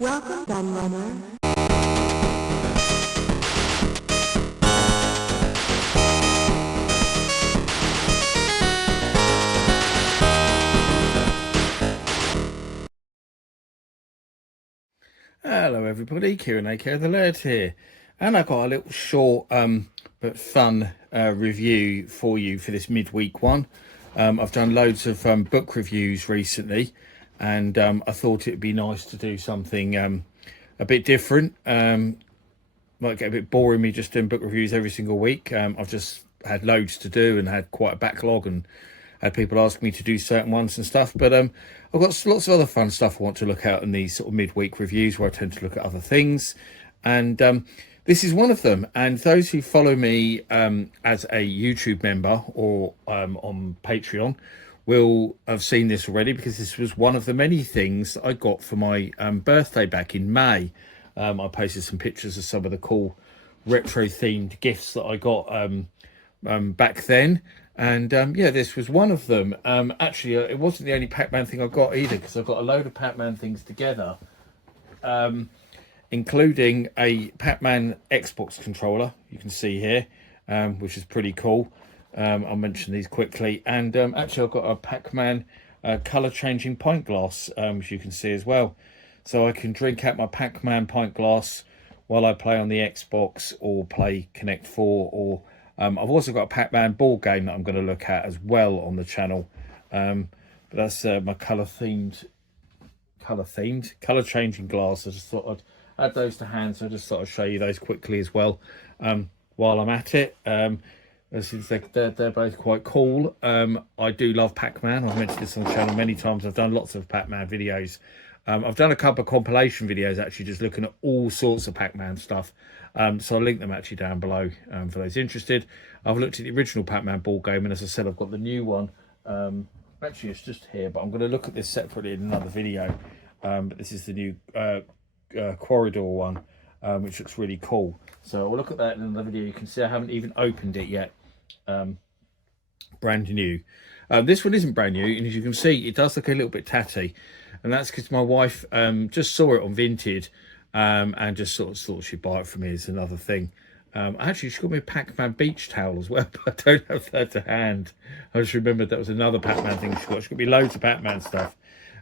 Welcome, gun runner. Hello everybody, Kieran aka the Laird here, and I got a little short but fun review for you for this midweek one. I've done loads of book reviews recently, and I thought it'd be nice to do something a bit different. Might get a bit boring me just doing book reviews every single week. I've just had loads to do and had quite a backlog, and had people ask me to do certain ones and stuff, but I've got lots of other fun stuff I want to look at in these sort of midweek reviews where I tend to look at other things, and this is one of them. And those who follow me as a YouTube member or on Patreon will have seen this already, because this was one of the many things that I got for my birthday back in May. I posted some pictures of some of the cool retro themed gifts that I got back then, and yeah, this was one of them. Actually, it wasn't the only Pac-Man thing I got either, because I've got a load of Pac-Man things together, including a Pac-Man Xbox controller, you can see here, which is pretty cool. I'll mention these quickly, and actually I've got a Pac-Man colour changing pint glass, which you can see as well, so I can drink out my Pac-Man pint glass while I play on the Xbox or play Connect 4, or I've also got a Pac-Man board game that I'm going to look at as well on the channel. But that's my colour changing glass. I just thought I'd add those to hand, so I just thought I'd show you those quickly as well while I'm at it. Since they're both quite cool. I do love Pac-Man. I've mentioned this on the channel many times. I've done lots of Pac-Man videos. I've done a couple of compilation videos actually, just looking at all sorts of Pac-Man stuff. So I'll link them actually down below for those interested. I've looked at the original Pac-Man board game, and as I said, I've got the new one. Actually, it's just here, but I'm going to look at this separately in another video. But this is the new corridor one, which looks really cool. So I'll look at that in another video. You can see I haven't even opened it yet. Brand new. This one isn't brand new, and as you can see, it does look a little bit tatty, and that's because my wife just saw it on Vinted, and just sort of thought she'd buy it for me as another thing. Actually, she got me a Pac-Man beach towel as well, but I don't have that to hand. I just remembered that was another Pac-Man thing she got. She got me loads of Pac-Man stuff.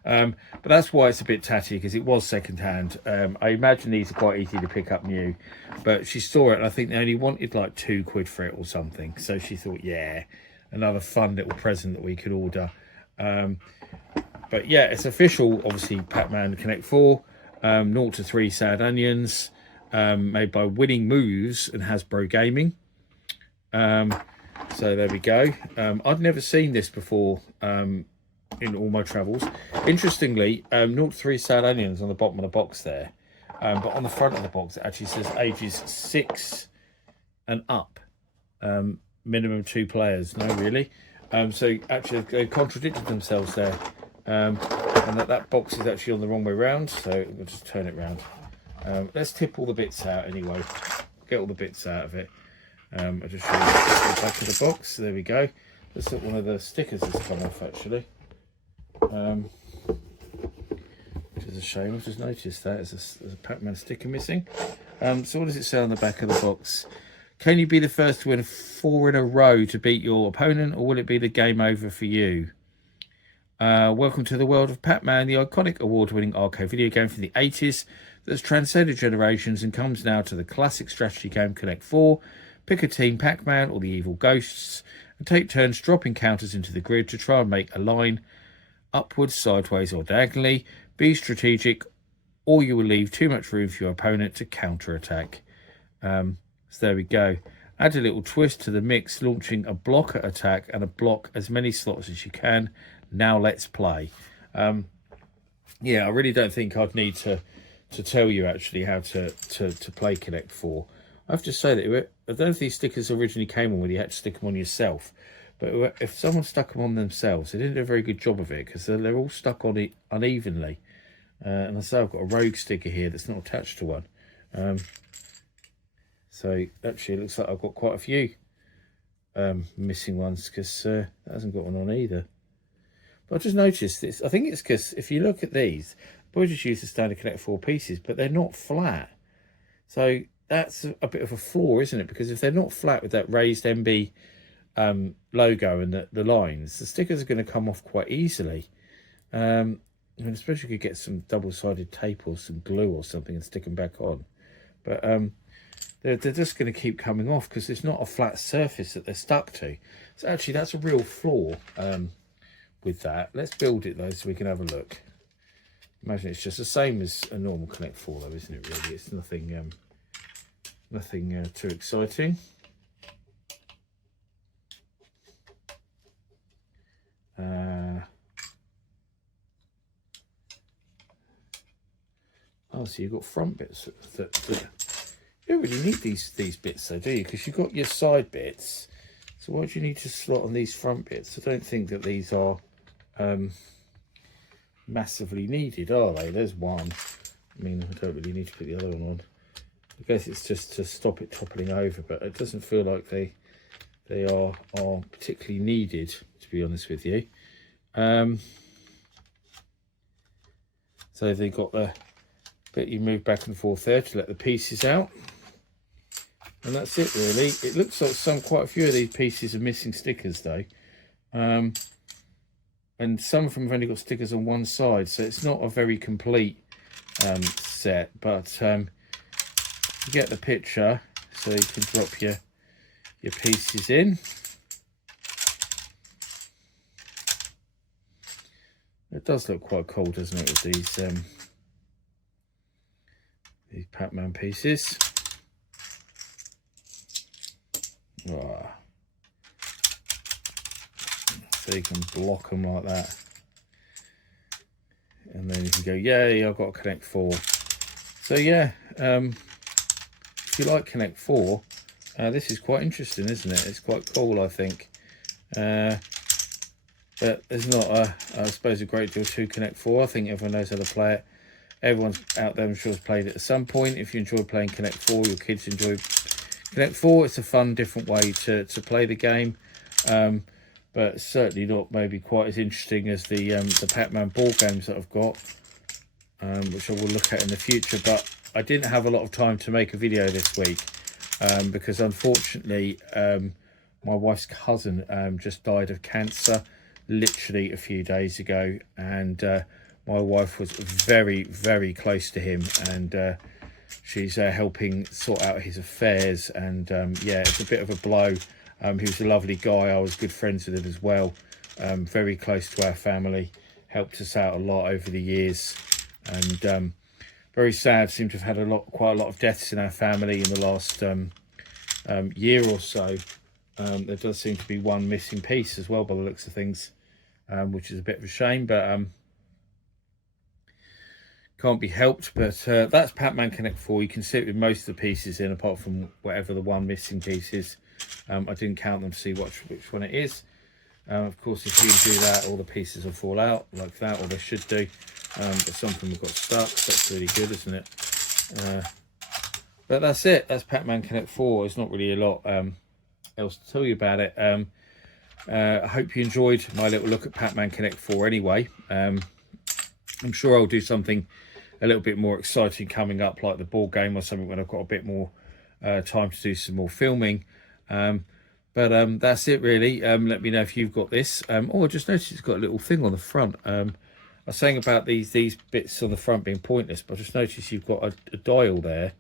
But that's why it's a bit tatty, because it was second hand. I imagine these are quite easy to pick up new, but she saw it, and I think they only wanted like £2 for it or something. So she thought, yeah, another fun little present that we could order. But yeah, it's official, obviously, Pac-Man Connect 4, 0 to 3 Sad Onions, made by Winning Moves and Hasbro Gaming. So there we go. I've never seen this before in all my travels. Interestingly, 0 to 3 Sad Onions on the bottom of the box there, but on the front of the box it actually says ages 6 and up, minimum 2 players. No, really. So actually they contradicted themselves there, and that box is actually on the wrong way round, so we'll just turn it round. Let's tip all the bits out anyway, get all the bits out of it. I'll just show you the back of the box. There we go. Let's look, one of the stickers has come off actually, which is a shame. I've just noticed that there's a Pac-Man sticker missing. So what does it say on the back of the box? Can you be the first to win 4 in a row to beat your opponent, or will it be the game over for you? Welcome to the world of Pac-Man, the iconic award-winning arcade video game from the 80s that's transcended generations and comes now to the classic strategy game Connect 4. Pick a team, Pac-Man or the evil ghosts, and take turns dropping counters into the grid to try and make a line upwards, sideways or diagonally. Be strategic, or you will leave too much room for your opponent to counter-attack. So there we go. Add a little twist to the mix, launching a blocker attack and a block as many slots as you can. Now let's play. Yeah, I really don't think I'd need to tell you actually how to play Connect 4. I have to say that I don't know if these stickers originally came on where you had to stick them on yourself, but if someone stuck them on themselves, they didn't do a very good job of it, because they're all stuck on it unevenly. And I say I've got a rogue sticker here that's not attached to one. So actually it looks like I've got quite a few missing ones, because that hasn't got one on either. But I just noticed this. I think it's because if you look at these, But just use the standard Connect 4 pieces, but they're not flat. So that's a bit of a flaw, isn't it? Because if they're not flat with that raised MB logo and the lines, the stickers are going to come off quite easily. And especially if you get some double-sided tape or some glue or something and stick them back on. But they're just going to keep coming off because there's not a flat surface that they're stuck to. So actually that's a real flaw with that. Let's build it though so we can have a look. Imagine it's just the same as a normal Connect 4 though, isn't it really? It's nothing nothing too exciting. Oh, so you've got front bits that you don't really need these bits though, do you? Because you've got your side bits. So why do you need to slot on these front bits? I don't think that these are massively needed, are they? There's one. I mean, I don't really need to put the other one on. I guess it's just to stop it toppling over, but it doesn't feel like they are particularly needed, to be honest with you. So they've got the bit you move back and forth there to let the pieces out, and that's it really. It looks like quite a few of these pieces are missing stickers though, and some of them have only got stickers on one side, so it's not a very complete set, but you get the picture. So you can drop your pieces in. It does look quite cool, doesn't it, with these Pac-Man pieces. Oh. So you can block them like that, and then you can go, yay, I've got a Connect 4. So yeah, if you like Connect 4, this is quite interesting, isn't it? It's quite cool, I think. But there's not, I suppose, a great deal to Connect 4. I think everyone knows how to play it. Everyone out there, I'm sure, has played it at some point. If you enjoy playing Connect 4, your kids enjoy Connect 4. It's a fun, different way to play the game. But certainly not maybe quite as interesting as the Pac-Man board games that I've got, which I will look at in the future. But I didn't have a lot of time to make a video this week because, unfortunately, my wife's cousin just died of cancer literally a few days ago, and my wife was very, very close to him, and she's helping sort out his affairs, and yeah, it's a bit of a blow. He was a lovely guy. I was good friends with him as well, very close to our family, helped us out a lot over the years, and very sad. Seem to have had quite a lot of deaths in our family in the last year or so. There does seem to be one missing piece as well by the looks of things, which is a bit of a shame, but can't be helped. But that's Pac-Man Connect 4. You can see it with most of the pieces in, apart from whatever the one missing piece is. I didn't count them to see which one it is. Of course, if you do that, all the pieces will fall out like that, or they should do. But some of them have got stuck, so that's really good, isn't it? But that's it. That's Pac-Man Connect 4. There's not really a lot else to tell you about it. I hope you enjoyed my little look at Pac-Man Connect 4 anyway. I'm sure I'll do something a little bit more exciting coming up, like the board game or something, when I've got a bit more time to do some more filming. But that's it really. Let me know if you've got this. Oh, I just noticed it's got a little thing on the front. I was saying about these bits on the front being pointless, but I just noticed you've got a dial there.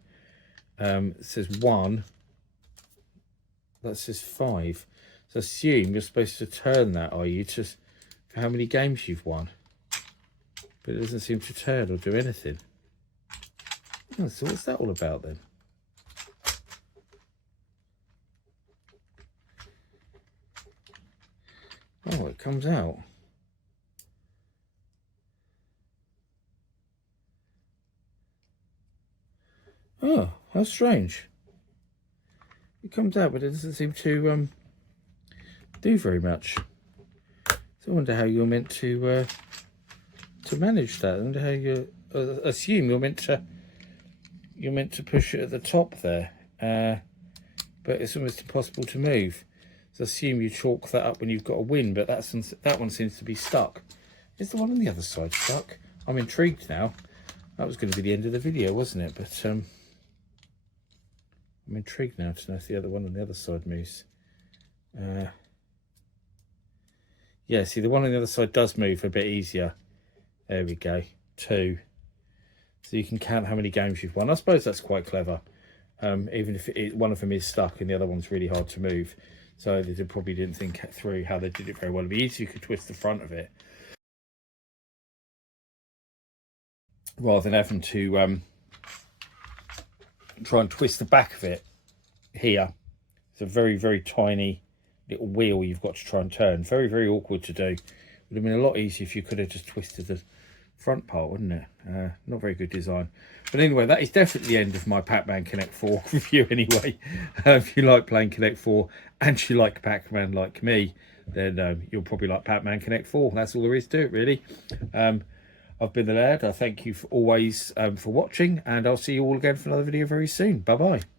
It says 1. That says 5. So I assume you're supposed to turn that, are you, to for how many games you've won? But it doesn't seem to turn or do anything. Oh, so what's that all about then? Oh, it comes out. Oh, how strange. It comes out, but it doesn't seem to do very much. So I wonder how you're meant to manage that. I wonder how you assume you're meant to push it at the top there, but it's almost impossible to move. So I assume you chalk that up when you've got a win, but that one seems to be stuck. Is the one on the other side stuck? I'm intrigued now. That was going to be the end of the video, wasn't it? But I'm intrigued now to know if the other one on the other side moves. Yeah, see, the one on the other side does move a bit easier. There we go. 2. So you can count how many games you've won. I suppose that's quite clever. Even if one of them is stuck and the other one's really hard to move. So they probably didn't think through how they did it very well. It'd be easy if you could twist the front of it, rather than having to try and twist the back of it here. It's a very, very tiny little wheel you've got to try and turn. Very, very awkward to do. Would have been a lot easier if you could have just twisted the front part, wouldn't it? Not very good design. But anyway, that is definitely the end of my Pac-Man Connect 4 review anyway. If you like playing Connect 4 and you like Pac-Man like me, then you'll probably like Pac-Man Connect 4. That's all there is to it, really. I've been the Laird. I thank you for always for watching, and I'll see you all again for another video very soon. Bye-bye.